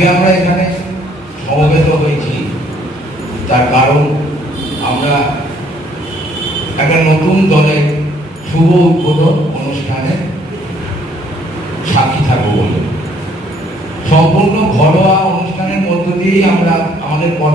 আজকে আমরা এখানে সমবেত হয়েছি, তার কারণ আমরা একটা নতুন দলের শুভ উদ্বোধন অনুষ্ঠানে সাক্ষী থাকবো বলে। সম্পূর্ণ ঘরোয়া অনুষ্ঠানের মধ্য দিয়েই আমরা আমাদের পথ